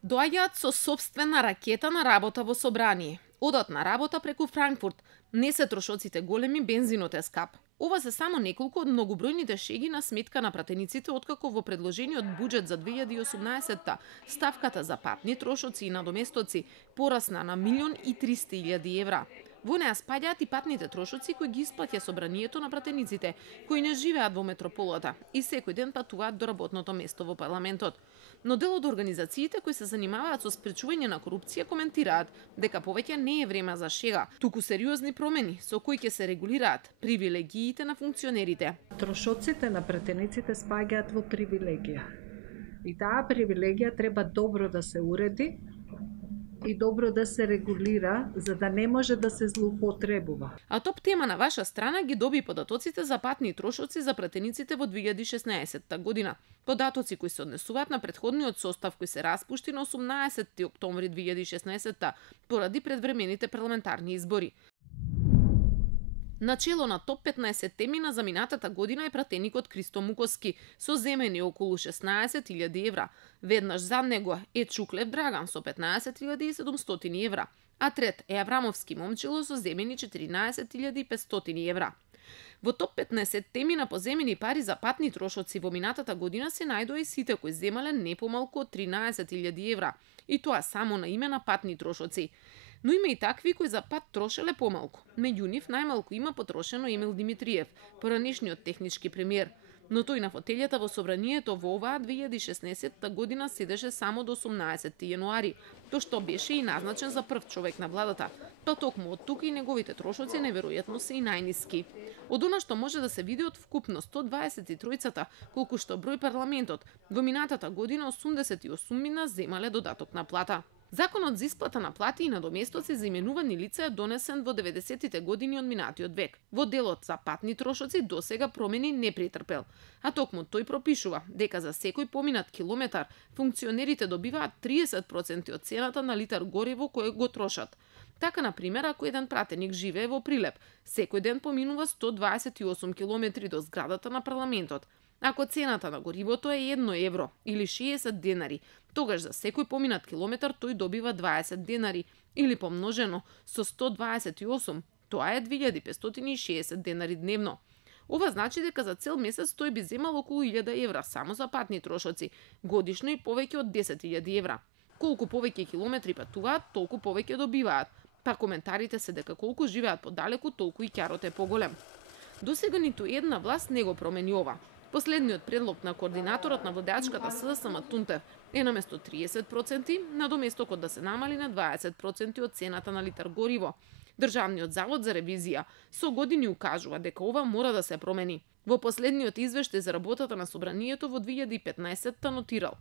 Доаѓаат со сопствена ракета на работа во собрание. Одат на работа преку Франкфурт. Не се трошоците големи, бензинот е скап. Ова се само неколку од многобројните шеги на сметка на пратениците откако во предложениот буџет за 2018-та ставката за патни трошоци и надоместоци порасна на 1.300.000 евра. Во неа спаѓаат и патните трошоци кои ги исплаќа собранието на пратениците кои не живеат во метрополата и секој ден патуваат до работното место во парламентот. Но дел од организациите кои се занимаваат со спречување на корупција коментираат дека повеќе не е време за шега, туку сериозни промени со кои ќе се регулираат привилегиите на функционерите. Трошоците на пратениците спаѓаат во привилегија. И таа привилегија треба добро да се уреди и добро да се регулира, за да не може да се злоупотребува. А топ тема на ваша страна ги доби податоците за патни трошоци за пратениците во 2016 година. Податоци кои се однесуваат на претходниот состав кој се распушти на 18 октомври 2016 поради предвремените парламентарни избори. Начело на топ 15 теми на заминатата година е пратеникот Христо Муковски со земени околу 16.000 евра. Веднаш за него е Чуклев Драган со 15.700 евра, а трет е Аврамовски Момчило со земени 14.500 евра. Во топ 15 теми на поземени пари за патни трошоци во минатата година се најдоа и сите кои земале не помалку од 13.000 евра, и тоа само на име на патни трошоци. Но има и такви кои за пат трошеле помалку. Меѓу нив најмалку има потрошено Емил Димитриев, поранешниот технички премиер. Но тој на фотелјата во собранието во оваа 2016 година седеше само до 18 јануари, тоа што беше и назначен за прв човек на владата. Па токму од тука и неговите трошоци неверојатно се и најниски. Од она што може да се види од вкупно 123-цата, колку што број парламентот, во минатата година 88 мина земале додаток на плата. Законот за исплата на плати и надоместоци за именувани лица е донесен во 90-тите години од минатиот век. Во делот за патни трошоци досега промени не претрпел, а токму тој пропишува дека за секој поминат километар функционерите добиваат 30% од цената на литар гориво кое го трошат. Така, на пример, ако еден пратеник живее во Прилеп, секој ден поминува 128 километри до зградата на парламентот. Ако цената на горивото е 1 евро или 60 денари, тогаш за секој поминат километар тој добива 20 денари или помножено со 128, тоа е 2560 денари дневно. Ова значи дека за цел месец тој би земал околу 1000 евра само за патни трошоци, годишно и повеќе од 10.000 евра. Колку повеќе километри патуваат, толку повеќе добиваат. Па коментарите се дека колку живеат подалеку, толку и ќарот е поголем. Досега ниту една власт не го промени ова. Последниот предлог на координаторот на владеачката СДСМ Тунтев е наместо 30% надоместокот да се намали на 20% од цената на литар гориво. Државниот завод за ревизија со години укажува дека ова мора да се промени. Во последниот извештај за работата на собранието во 2015 нотирал: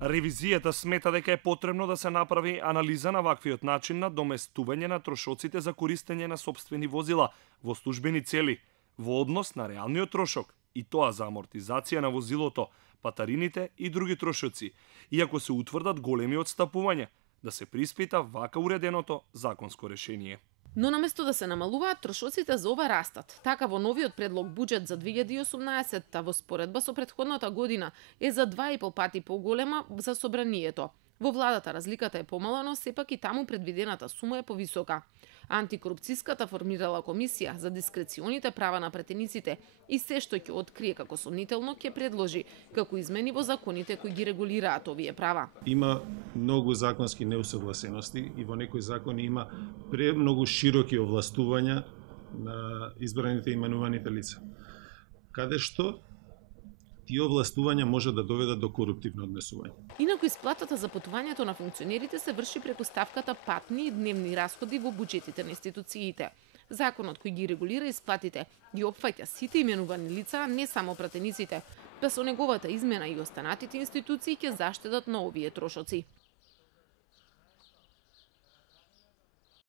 Ревизијата смета дека е потребно да се направи анализа на ваквиот начин на доместување на трошоците за користење на сопствени возила во службени цели, во однос на реалниот трошок, и тоа за амортизација на возилото, патарините и други трошоци, иако се утврдат големи отстапувања, да се приспита вака уреденото законско решение. Но наместо да се намалуваат, трошоците за ова растат. Така во новиот предлог буџет за 2018 во споредба со претходната година е за 2,5 пати поголема за собранието. Во владата разликата е помала, но сепак и таму предвидената сума е повисока. Антикорупцијската формирала комисија за дискреционите права на претениците и се што ќе открие како сомнително ќе предложи како измени во законите кои ги регулираат овие права. Има многу законски неусогласености и во некои закони има премногу широки овластувања на избраните и именуваните лица. Каде што тие овластувања може да доведат до коруптивно однесување. Инаку исплатата за патувањето на функционерите се врши преку ставката патни и дневни расходи во буџетите на институциите. Законот кој ги регулира исплатите ги опфаќа сите именувани лица, не само пратениците. Па со неговата измена и останатите институции ќе заштедат на овие трошоци.